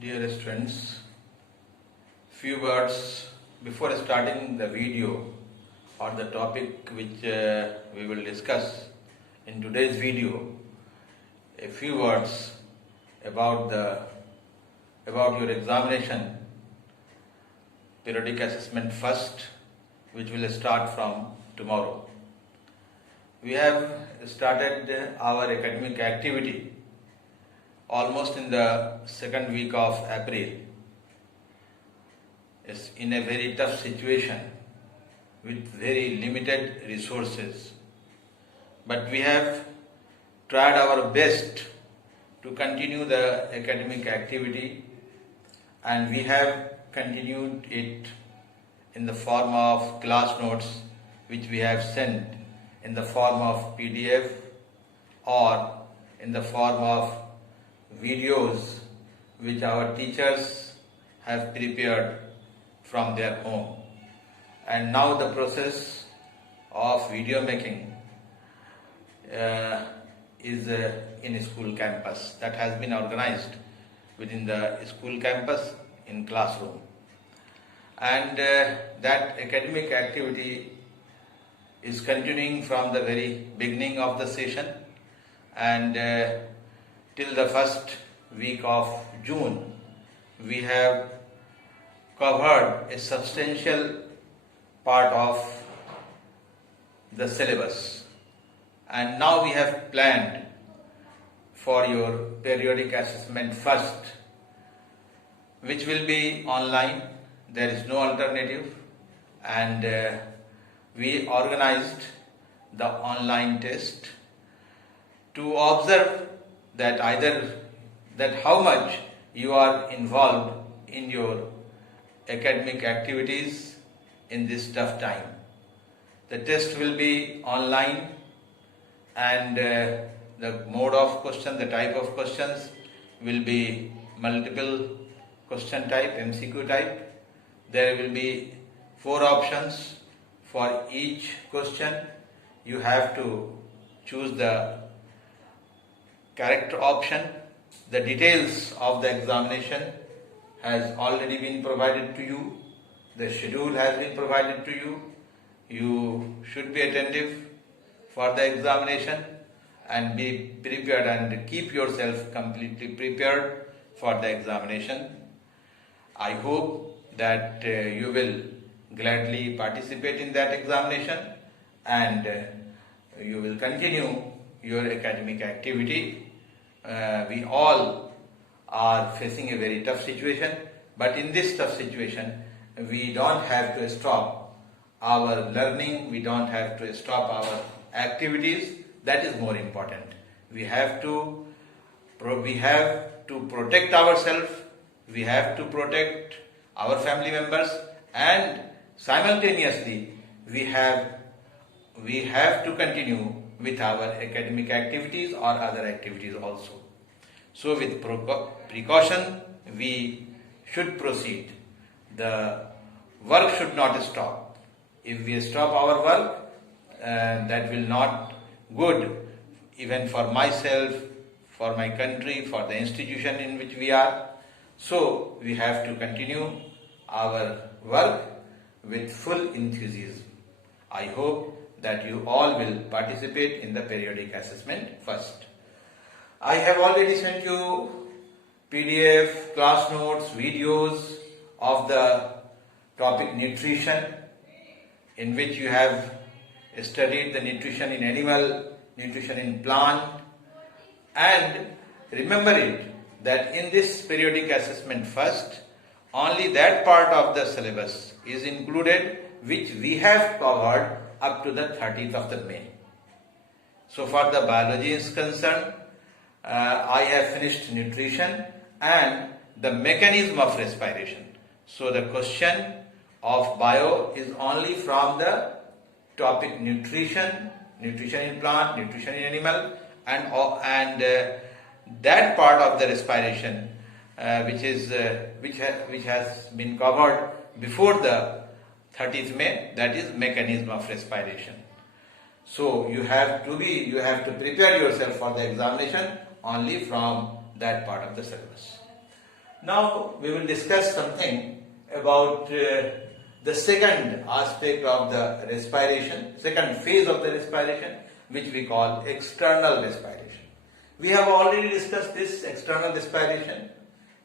Dear students, few words before starting the video or the topic which we will discuss in today's video. A few words about your examination, periodic assessment first, which will start from tomorrow. We have started our academic activity almost in the second week of April. It's in a very tough situation with very limited resources. But we have tried our best to continue the academic activity, and we have continued it in the form of class notes which we have sent in the form of PDF or in the form of videos which our teachers have prepared from their home. And now the process of video making is in school campus, that has been organized within the school campus in classroom. And that academic activity is continuing from the very beginning of the session and till the first week of June. We have covered a substantial part of the syllabus, and now we have planned for your periodic assessment first, which will be online. There is no alternative, and we organized the online test to observe that how much you are involved in your academic activities in this tough time. The test will be online, and the mode of question, the type of questions will be multiple question type, MCQ type. There will be 4 options for each question. You have to choose the correct option. The details of the examination has already been provided to you. The schedule has been provided to you. You should be attentive for the examination and be prepared and keep yourself completely prepared for the examination. I hope that you will gladly participate in that examination, and you will continue your academic activity. We all are facing a very tough situation, but in this tough situation, we don't have to stop our learning, we don't have to stop our activities. That is more important. We have to protect ourselves, we have to protect our family members, and simultaneously we have to continue with our academic activities or other activities also. So with precaution we should proceed. The work should not stop. If we stop our work, that will not good even for myself, for my country, for the institution in which we are. So we have to continue our work with full enthusiasm. I hope that you all will participate in the periodic assessment first. I have already sent you PDF, class notes, videos of the topic nutrition, in which you have studied the nutrition in animal, nutrition in plant, and remember it that in this periodic assessment first, only that part of the syllabus is included which we have covered up to the 30th of the May. So far the biology is concerned, I have finished nutrition and the mechanism of respiration. So the question of bio is only from the topic nutrition, nutrition in plant, nutrition in animal, and that part of the respiration which has been covered before the 30th May, that is mechanism of respiration. So you have to prepare yourself for the examination only from that part of the syllabus. Now we will discuss something about the second aspect of the respiration, second phase of the respiration, which we call external respiration. We have already discussed this external respiration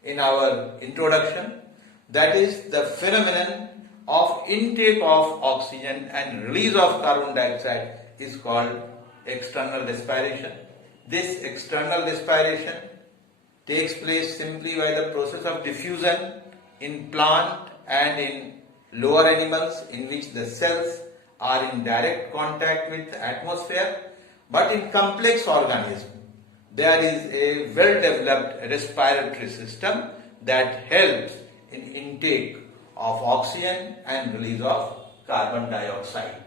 in our introduction. That is the phenomenon of intake of oxygen and release of carbon dioxide is called external respiration. This external respiration takes place simply by the process of diffusion in plant and in lower animals, in which the cells are in direct contact with the atmosphere. But in complex organisms, there is a well-developed respiratory system that helps in intake of oxygen and release of carbon dioxide.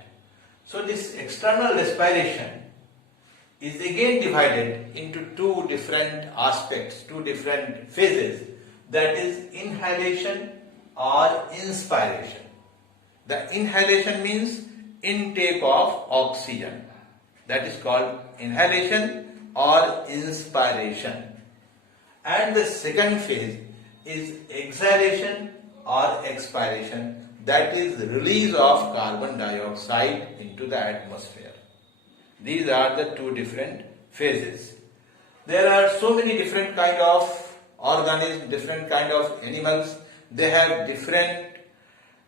So this external respiration is again divided into two different aspects, two different phases, that is inhalation or inspiration. The inhalation means intake of oxygen, that is called inhalation or inspiration. And the second phase is exhalation or expiration, that is release of carbon dioxide into the atmosphere. These are the two different phases. There are so many different kind of organisms, different kind of animals. They have different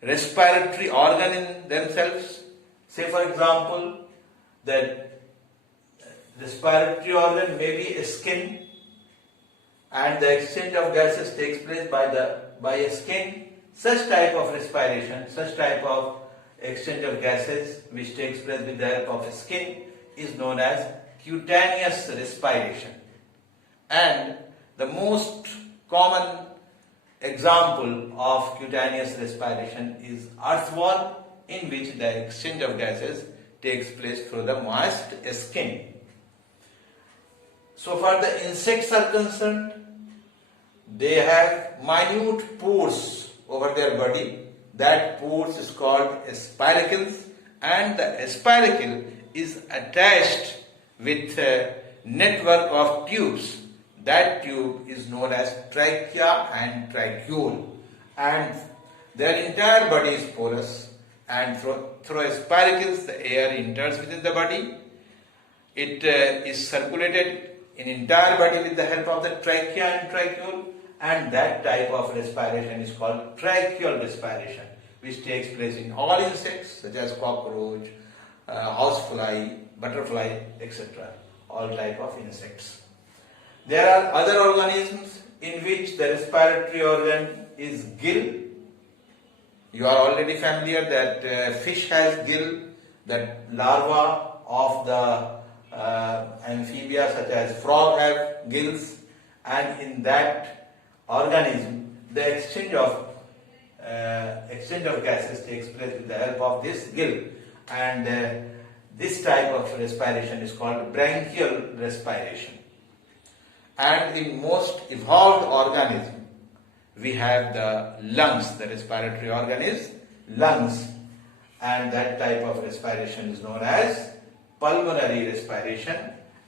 respiratory organ in themselves. Say for example, that respiratory organ may be a skin, and the exchange of gases takes place by a skin. Such type of respiration, such type of exchange of gases which takes place with the help of a skin is known as cutaneous respiration. And the most common example of cutaneous respiration is earthworm, in which the exchange of gases takes place through the moist skin. So far the insects are concerned, they have minute pores over their body. That pores is called spiracles, and the spiracle is attached with a network of tubes. That tube is known as trachea and tracheole, and their entire body is porous, and through spiracles the air enters within the body. It is circulated in entire body with the help of the trachea and tracheole, and that type of respiration is called tracheal respiration, which takes place in all insects such as cockroach, housefly, butterfly, etc. All type of insects. There are other organisms in which the respiratory organ is gill. You are already familiar that fish has gill, that larvae of the amphibia such as frog have gills, and in that organism the exchange of gases takes place with the help of this gill, and this type of respiration is called branchial respiration. And in most evolved organism, we have the lungs. The respiratory organ is lungs, and that type of respiration is known as pulmonary respiration.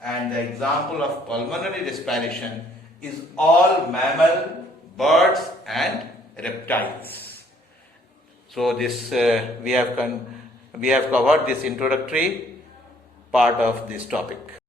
And the example of pulmonary respiration is all mammal, birds and reptiles. So this we have covered this introductory part of this topic.